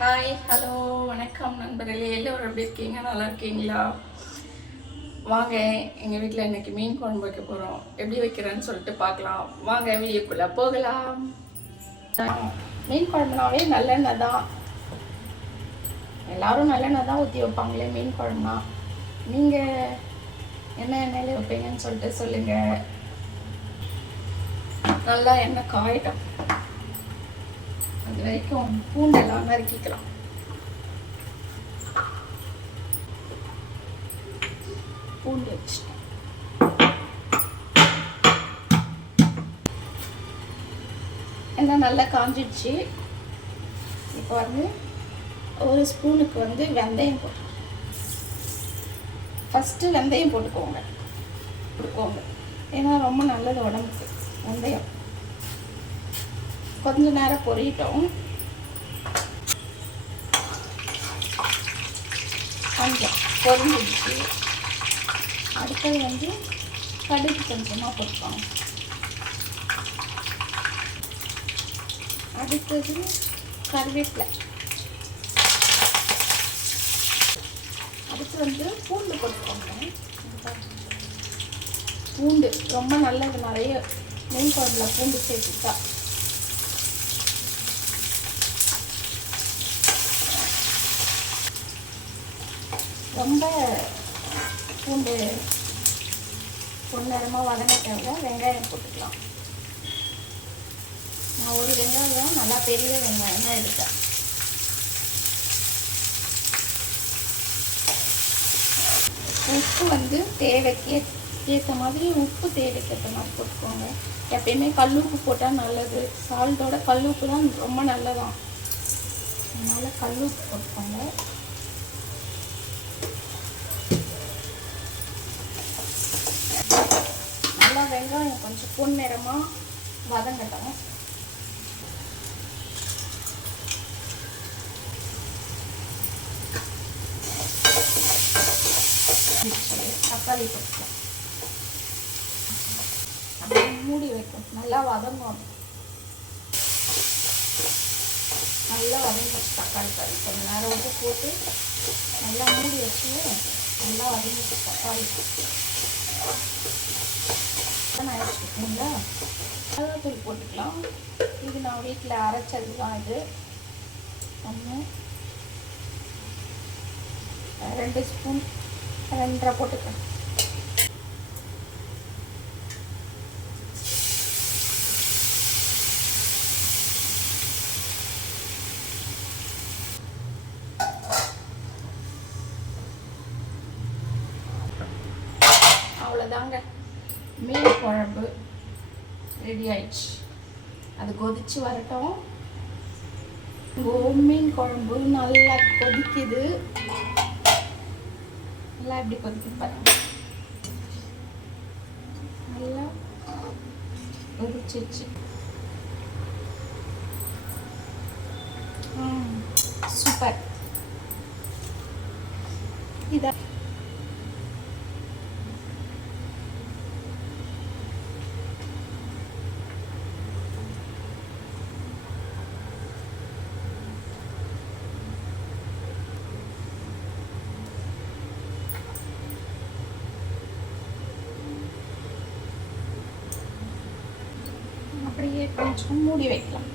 Hi hello வணக்கம் நண்பர்களே, எல்லோரும் எப்படி இருக்கீங்க? நல்லா இருக்கீங்களா? வாங்க, எங்கள் வீட்டில் இன்றைக்கி மீன் குழம்பு வைக்க போகிறோம். எப்படி வைக்கிறேன்னு சொல்லிட்டு பார்க்கலாம். வாங்க வீடியோக்குள்ளே போகலாம். மீன் குழம்புனாவே நல்லெண்ணெய் தான். எல்லோரும் நல்லெண்ணெய் தான் ஊற்றி வைப்பாங்களே மீன் குழம்புனா. நீங்கள் என்ன எண்ணெயில் வைப்பீங்கன்னு சொல்லிட்டு சொல்லுங்கள். நல்லா எண்ணெய் காயிட்டும். அது வரைக்கும் பூண்டெல்லாம் நறுக்கிக்கலாம். பூண்டு வச்சுட்டேன். எல்லாம் நல்லா காஞ்சிடுச்சு. இப்போ வந்து ஒரு ஸ்பூனுக்கு வந்து வெந்தயம் போட்டு, ஃபஸ்ட்டு வெந்தயம் போட்டுக்கோங்க. ஏன்னா ரொம்ப நல்லது உடம்புக்கு வெந்தயம். கொஞ்ச நேரம் பொரியட்டும். கொஞ்சம் பொரிஞ்சிடுச்சு. அடுத்தது வந்து கடுகு கொஞ்சமாக போட்டுக்கோங்க. அடுத்தது கருவேப்பிலை. அடுத்து வந்து பூண்டு போட்டுக்கோங்க. பூண்டு ரொம்ப நல்லது. நிறைய மீன் குழம்புல பூண்டு சேர்த்துட்டா. ரொம்ப பூண்டு பொன்னிறமாக வதங்கிட்டா வெங்காயம் போட்டுக்கலாம். நான் ஒரு வெங்காயம் நல்லா பெரிய வெங்காயம் தான் எடுத்தேன். உப்பு வந்து தேவைக்கு ஏற்ற மாதிரி, உப்பு தேவைக்கு ஏற்ற மாதிரி போட்டுக்கோங்க. எப்பயுமே கல்லுப்பு போட்டால் நல்லது. சால்ட்டோட கல்லுப்பு தான் ரொம்ப நல்லதான். அதனால் கல்லுப்பு போட்டுக்கோங்க. நல்லா வெங்காயம் கொஞ்சம் பொன்னிறமாக வதங்கட்டும். தக்காளி போட்டுக்கலாம். அப்படியே மூடி வைக்கும். நல்லா வதங்கும். நல்லா வதங்கிச்சு தக்காளி கறி. கொஞ்சம் நேரம் உப்பு போட்டு நல்லா மூடி வச்சு நல்லா வதங்கிச்சு தக்காளி. ஆயிடுச்சுங்களா? மிளகாத்தூள் போட்டுக்கலாம். இது நான் வீட்டில் அரைச்சது தான். இது 2 ஸ்பூன் 2.5 போட்டுக்கலாம். அவ்வளோதாங்க, மீன் குழம்பு ரெடி ஆயிடுச்சு. அது கொதிச்சு வரட்டும். மீன் குழம்பு நல்லா கொதிக்குது. நல்லா எப்படி கொதிக்குது பாருங்க. நல்லா கொதிச்சிச்சு. சூப்பர். இதான் அப்படியே கொஞ்சம் மூடி வைக்கலாம்.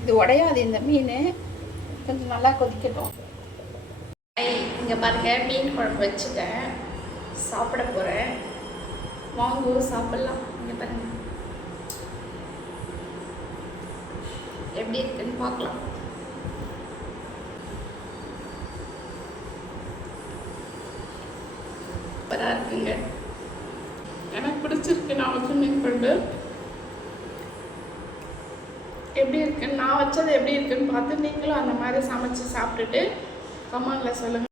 இது உடையாது இந்த மீன். கொஞ்சம் நல்லா கொதிக்கட்டும். இங்கே பாருங்க, மீன் குழம்பு வச்சுட்டேன். சாப்பிட போகிறேன். வாங்க சாப்பிட்லாம். இங்கே பாருங்க எப்படி இருக்குன்னு பார்க்கலாம். சூப்பராக இருக்குங்க. எனக்கு பிடிச்சிருக்கு. நான் வச்சு மீன் குழம்பு எப்படி இருக்குன்னு, நான் வச்சது எப்படி இருக்குன்னு பார்த்து நீங்களும் அந்த மாதிரி சமைச்சு சாப்பிட்டுட்டு கமெண்ட்ல சொல்லுங்கள்.